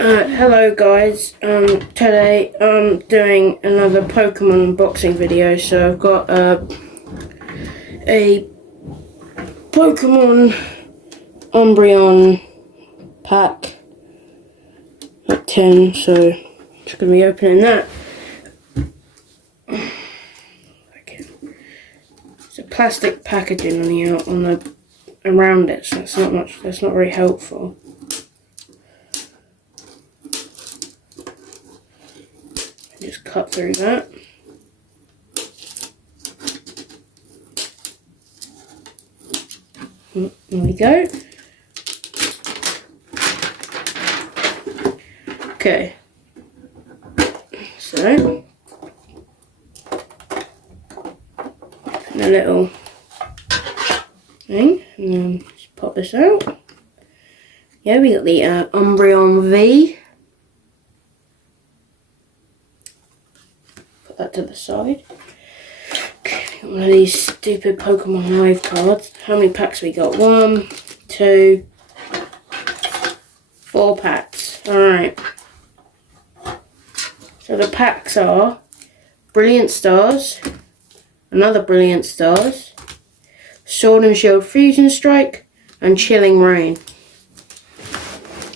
Hello guys, today I'm doing another Pokemon unboxing video. So I've got a Pokemon Umbrieon pack at 10, so just going to be opening that. It's a plastic packaging on the around it, so that's not very helpful. Just cut through that. There we go. Okay. So, a little thing, and then just pop this out. Yeah, we got the Umbrieon V. That to the side. Okay, one of these stupid Pokemon Live cards. How many packs we got? 1, 2, 4 packs. Alright. So the packs are Brilliant Stars, another Brilliant Stars, Sword and Shield Fusion Strike, and Chilling Rain.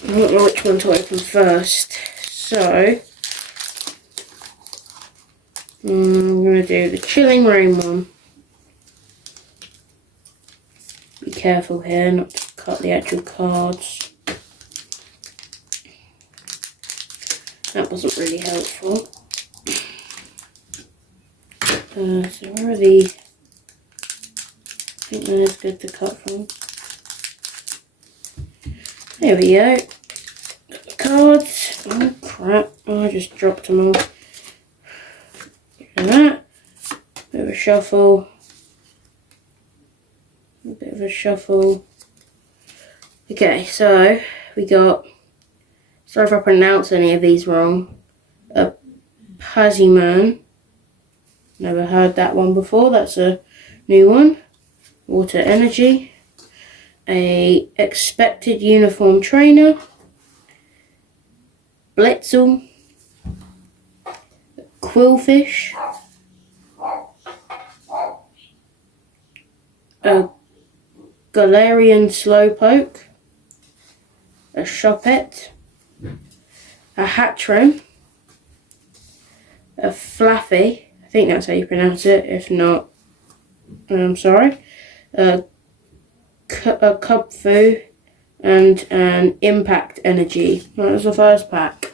I don't know which one to open first. So I'm going to do the Chilling Rain one. Be careful here not to cut the actual cards. That wasn't really helpful. So where are the... I think that is good to cut from. There we go. Got the cards. Oh crap, I just dropped them all. And that, bit of a shuffle, Okay, so we got, sorry if I pronounce any of these wrong, a Paziman, never heard that one before, that's a new one. Water Energy, a Expected Uniform Trainer, Blitzel, Quillfish, a Galarian Slowpoke, a Choppet, a Hattrem, a Flaffy, I think that's how you pronounce it, if not, I'm sorry, a Cubfu, and an Impact Energy. That was the first pack.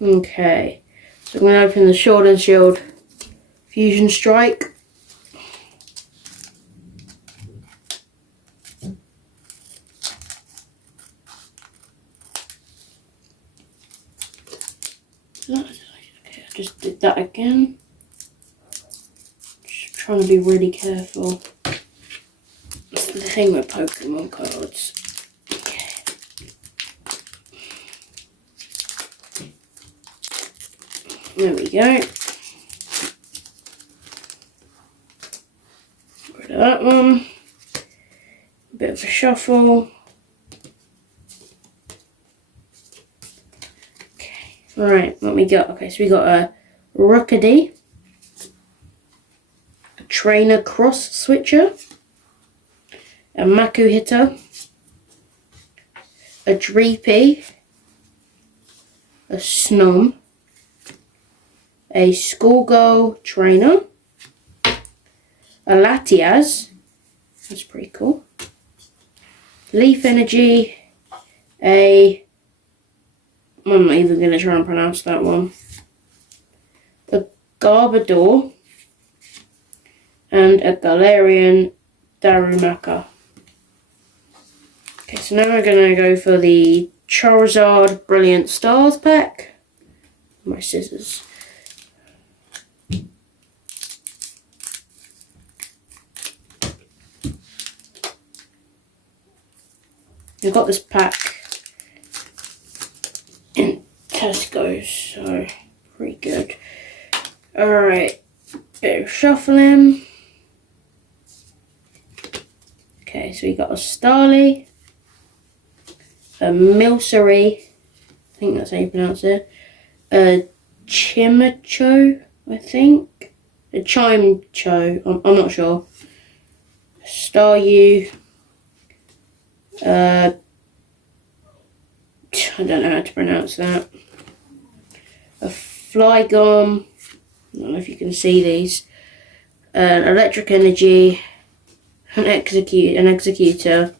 Okay, so I'm going to open the Sword and Shield Fusion Strike. Okay, I just did that again. Just trying to be really careful. That's the thing with Pokemon cards. There we go. Rid of that one. Bit of a shuffle. Okay, right, what we got? Okay, so we got a Rookidee, a Trainer Cross Switcher, a Makuhita, a Dreepy, a Snom, a Schoolgirl Trainer, a Latias, that's pretty cool, Leaf Energy, I'm not even going to try and pronounce that one, a Garbodor, and a Galarian Darumaka. Okay, so now we're going to go for the Charizard Brilliant Stars pack. My scissors. I've got this pack in Tesco's, so pretty good. Alright, bit of shuffling. Okay, so we got a Starly, a Milcery, I think that's how you pronounce it, a Chimicho, I think, a Chimecho, I'm not sure, Staryu, I don't know how to pronounce that, a Flygon, I don't know if you can see these, an Electric Energy, an Executor,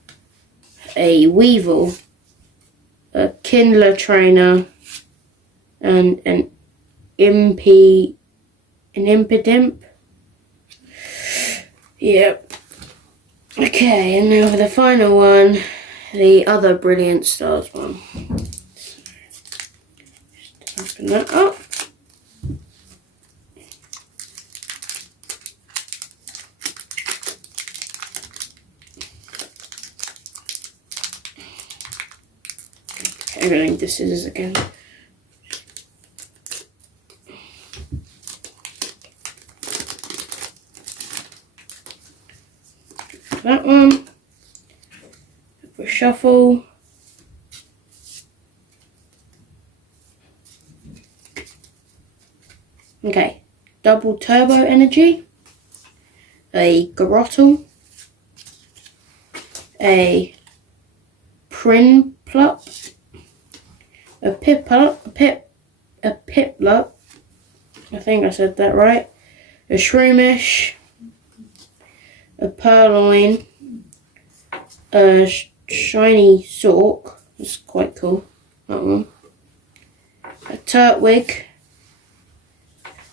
a Weevil, a Kindler Trainer, and an Impidimp. Yep. Okay, and now for the final one, the other Brilliant Stars one. So, just open that up. Okay, I need the scissors again. That one. For shuffle. Okay, double turbo energy, a Garottle, a Prinplup, a Piplup, I think I said that right, a Shroomish, a Purloin, a Shiny Sork, that's quite cool, that one, a Turtwig,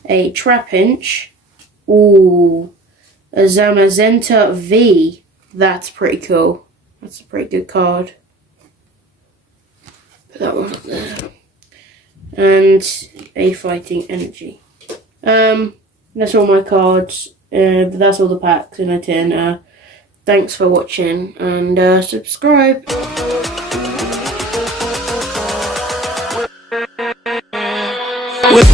a Trapinch, ooh, a Zamazenta V, that's pretty cool, that's a pretty good card. Put that one up there. And a Fighting Energy. That's all my cards, but that's all the packs in a tin. Thanks for watching, and subscribe. With